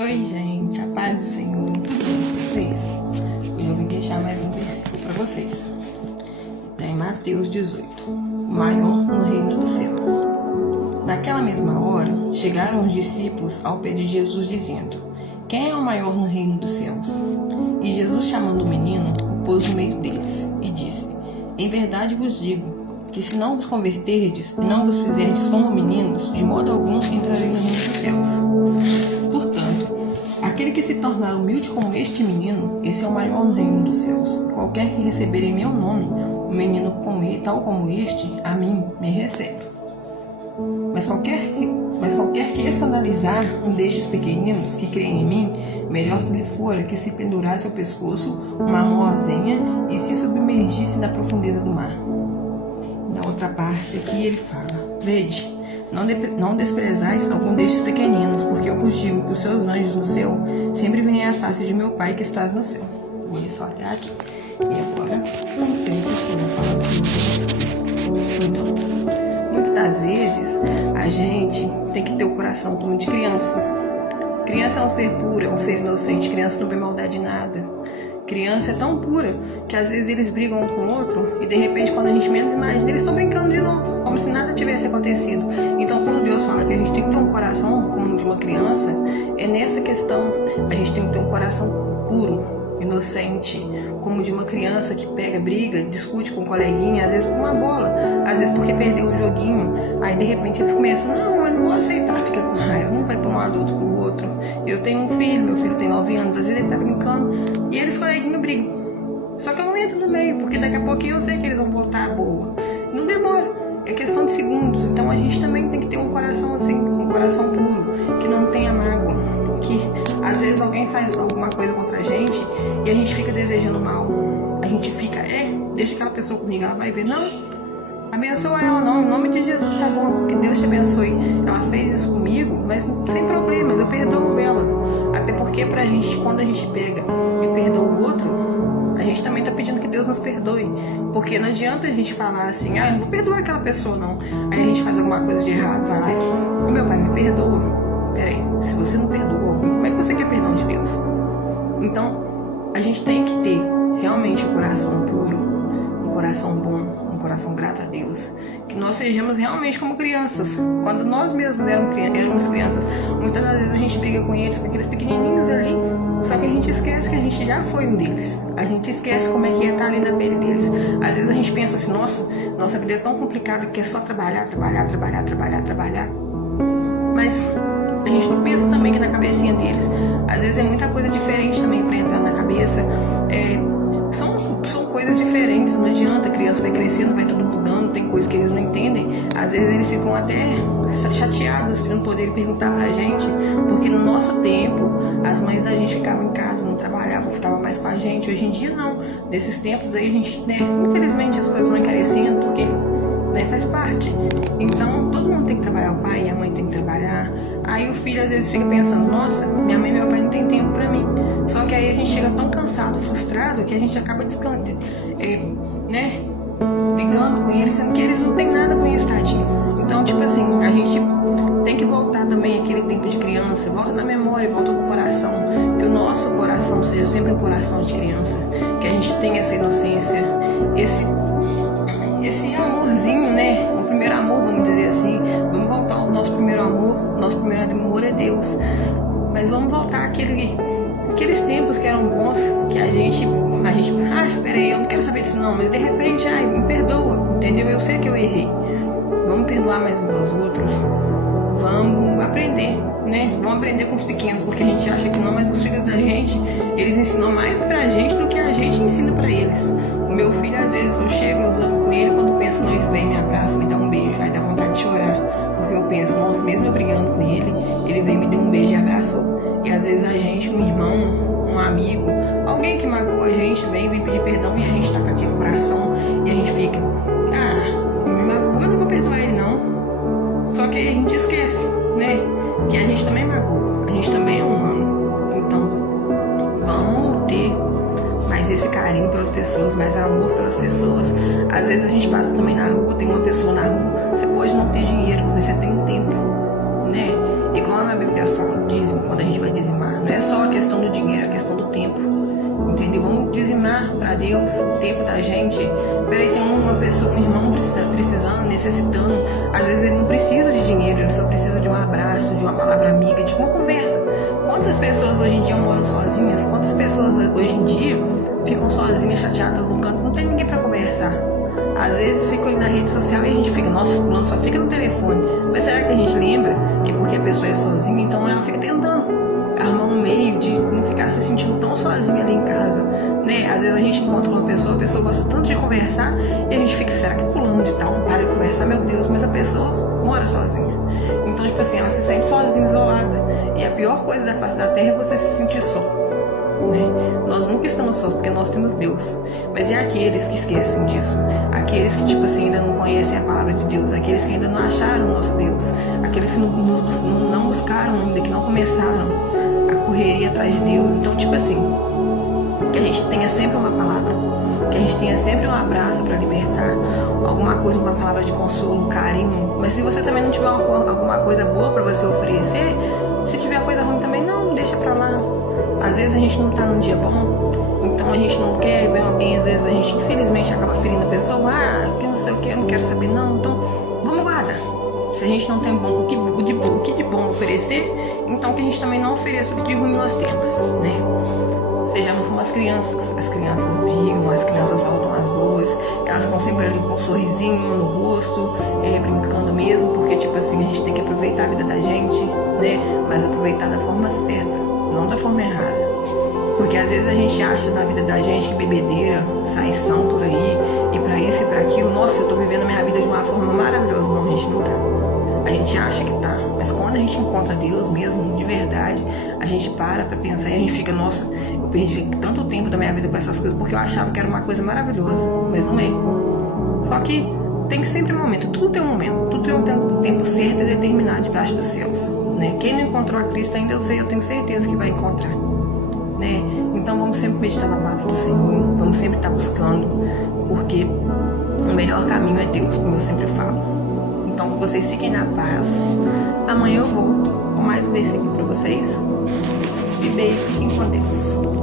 Oi, gente, a paz do Senhor, tudo bem com vocês? Hoje eu vim deixar mais um versículo para vocês. Está em Mateus 18, o maior no reino dos céus. Naquela mesma hora, chegaram os discípulos ao pé de Jesus, dizendo: Quem é o maior no reino dos céus? E Jesus, chamando o menino, o pôs no meio deles, e disse: Em verdade vos digo, que se não vos converterdes e não vos fizerdes como meninos, de modo algum entrareis no reino dos céus. Portanto, aquele que se tornar humilde como este menino, esse é o maior no reino dos céus. Qualquer que receber em meu nome, um menino tal como este, a mim me recebe. Mas qualquer que escandalizar um destes pequeninos que creem em mim, melhor que lhe fora que se pendurasse ao pescoço uma mãozinha e se submergisse na profundeza do mar. Na outra parte aqui ele fala: Vede, não desprezais algum destes pequeninos, porque eu vos digo que os seus anjos no céu sempre veem a face de meu Pai que estás no céu. Vou só até aqui. E agora, não sei o que eu vou falar aqui. Então, muitas das vezes, a gente tem que ter o coração como de criança. Criança é um ser puro, é um ser inocente. Criança não vê maldade em nada. Criança é tão pura que às vezes eles brigam um com o outro e de repente, quando a gente menos imagina, eles estão brincando de novo, como se nada tivesse acontecido. Então, quando Deus fala que a gente tem que ter um coração como o de uma criança, é nessa questão. A gente tem que ter um coração puro, inocente, como de uma criança que pega, briga, discute com um coleguinha, às vezes por uma bola, às vezes porque perdeu um joguinho. Aí de repente eles começam: não, eu não vou aceitar, fica com raiva, não vai para um adulto pro outro. Eu tenho um filho, meu filho tem 9 anos, às vezes ele tá brincando e eles coleguinhas brigam. Só que eu não entro no meio, porque daqui a pouquinho eu sei que eles vão voltar à boa. Não demora, é questão de segundos. Então a gente também tem que ter um coração assim, um coração puro, que não tenha mágoa. Que às vezes alguém faz alguma coisa contra a gente e a gente fica desejando mal. A gente fica, deixa aquela pessoa comigo, ela vai ver. Não, abençoa ela não, em nome de Jesus, tá bom, que Deus te abençoe. Ela fez isso comigo, mas sem problemas, eu perdoo ela. Até porque pra gente, quando a gente pega e perdoa o outro, a gente também tá pedindo que Deus nos perdoe. Porque não adianta a gente falar assim: eu não vou perdoar aquela pessoa não. Aí a gente faz alguma coisa de errado, vai lá e: meu pai, me perdoa. Peraí, se você não perdoou, como é que você quer perdão de Deus? Então, a gente tem que ter realmente um coração puro, um coração bom, um coração grato a Deus. Que nós sejamos realmente como crianças. Quando nós mesmos éramos crianças, muitas das vezes a gente briga com eles, com aqueles pequenininhos ali, só que a gente esquece que a gente já foi um deles. A gente esquece como é que é estar ali na pele deles. Às vezes a gente pensa assim: nossa vida é tão complicada que é só trabalhar. Mas a gente não pensa também que na cabecinha deles, às vezes é muita coisa diferente também para entrar na cabeça. São coisas diferentes, não adianta. A criança vai crescendo, vai tudo mudando, tem coisas que eles não entendem. Às vezes eles ficam até chateados de não poderem perguntar pra gente, porque no nosso tempo as mães da gente ficavam em casa, não trabalhavam, ficavam mais com a gente. Hoje em dia não. Nesses tempos aí a gente, infelizmente as coisas vão encarecendo, porque faz parte. Então todo mundo tem que trabalhar, o pai e a mãe tem que trabalhar. Aí o filho às vezes fica pensando: nossa, minha mãe e meu pai não tem tempo pra mim. Só que aí a gente chega tão cansado, frustrado, que a gente acaba brigando com eles, sendo que eles não têm nada com isso, tadinho. Então, tipo assim, a gente tem que voltar também àquele tempo de criança, volta na memória, volta no coração, que o nosso coração seja sempre um coração de criança, que a gente tenha essa inocência, esse amorzinho, o primeiro amor, vamos dizer assim. Vamos voltar ao nosso primeiro amor. Nosso primeiro amor é Deus, mas vamos voltar àqueles tempos que eram bons, que a gente, peraí, eu não quero saber disso não, mas de repente, me perdoa, entendeu? Eu sei que eu errei. Vamos perdoar mais uns aos outros. Vamos aprender, Vamos aprender com os pequenos, porque a gente acha que não, mas os filhos da gente, eles ensinam mais pra gente do que a gente ensina pra eles. O meu filho, às vezes, eu chego usando com ele, quando penso não, ele vem, me abraça, me dá um beijo, aí dá vontade de chorar, porque eu penso: nossa, mesmo eu brigando com ele vem, me deu um beijo e abraçou. E às vezes a gente, um irmão, um amigo, alguém que magoou a gente, vem pedir perdão e a gente tá com aquele coração e a gente fica: me magoou, eu não vou perdoar ele não. Só que aí a gente esquece, que a gente também magoa, a gente também é humano. Então, vamos ter mais esse carinho pelas pessoas, mais amor pelas pessoas. Às vezes a gente passa também na rua, tem uma pessoa na rua, você pode não ter dinheiro, mas você tem tempo, Igual na Bíblia fala, o dízimo, quando a gente vai dizimar, do dinheiro, é a questão do tempo. Entendeu? Vamos dizimar para Deus o tempo da gente. Peraí, tem uma pessoa, um irmão precisando, necessitando. Às vezes ele não precisa de dinheiro, ele só precisa de um abraço, de uma palavra amiga, de uma conversa. Quantas pessoas hoje em dia moram sozinhas? Quantas pessoas hoje em dia ficam sozinhas, chateadas no canto? Não tem ninguém para conversar. Às vezes ficam ali na rede social e a gente fica, nossa, fulano só fica no telefone. Mas será que a gente lembra que porque a pessoa é sozinha, então ela fica tentando arrumar um meio de não ficar se sentindo tão sozinha ali em casa, né? Às vezes a gente encontra uma pessoa, a pessoa gosta tanto de conversar e a gente fica, será que fulano de tal não para de conversar? Meu Deus, mas a pessoa mora sozinha. Então, tipo assim, ela se sente sozinha, isolada. E a pior coisa da face da terra é você se sentir só, né? Nós nunca estamos sós, porque nós temos Deus. Mas e aqueles que esquecem disso? Aqueles que, tipo assim, ainda não conhecem a palavra de Deus, aqueles que ainda não acharam o nosso Deus, aqueles que não buscaram ainda, que não começaram a correria atrás de Deus. Então, tipo assim, que a gente tenha sempre uma palavra, que a gente tenha sempre um abraço para libertar, alguma coisa, uma palavra de consolo, um carinho. Mas se você também não tiver alguma coisa boa para você oferecer, se tiver coisa ruim também, não, deixa pra lá. Às vezes a gente não tá num dia bom, então a gente não quer ver alguém, às vezes a gente infelizmente acaba ferindo a pessoa, que não sei o que, eu não quero saber não, então vamos guardar. Se a gente não tem o que de bom oferecer, então que a gente também não ofereça o que de ruim nós temos, né? Sejamos como as crianças brigam, as crianças voltam às boas, elas estão sempre ali com um sorrisinho no rosto, brincando mesmo, porque tipo assim, a gente tem que aproveitar a vida da gente, né? Mas aproveitar da forma certa, não da forma errada. Porque às vezes a gente acha na vida da gente que bebedeira, saição por aí, e pra isso e pra aquilo, nossa, eu tô vivendo a minha vida de uma forma maravilhosa. Não, a gente não tá. A gente acha que tá, mas quando a gente encontra Deus mesmo, de verdade, a gente para pensar e a gente fica, nossa, eu perdi tanto tempo da minha vida com essas coisas porque eu achava que era uma coisa maravilhosa, mas não é. Só que tem sempre um momento, tudo tem um momento, tudo tem um tempo certo e determinado debaixo dos céus, né? Quem não encontrou a Cristo ainda, eu tenho certeza que vai encontrar, né? Então vamos sempre meditar na palavra do Senhor, vamos sempre estar buscando, porque o melhor caminho é Deus, como eu sempre falo. Então, que vocês fiquem na paz. Amanhã eu volto com mais um versículo para vocês. E beijo, fiquem com Deus.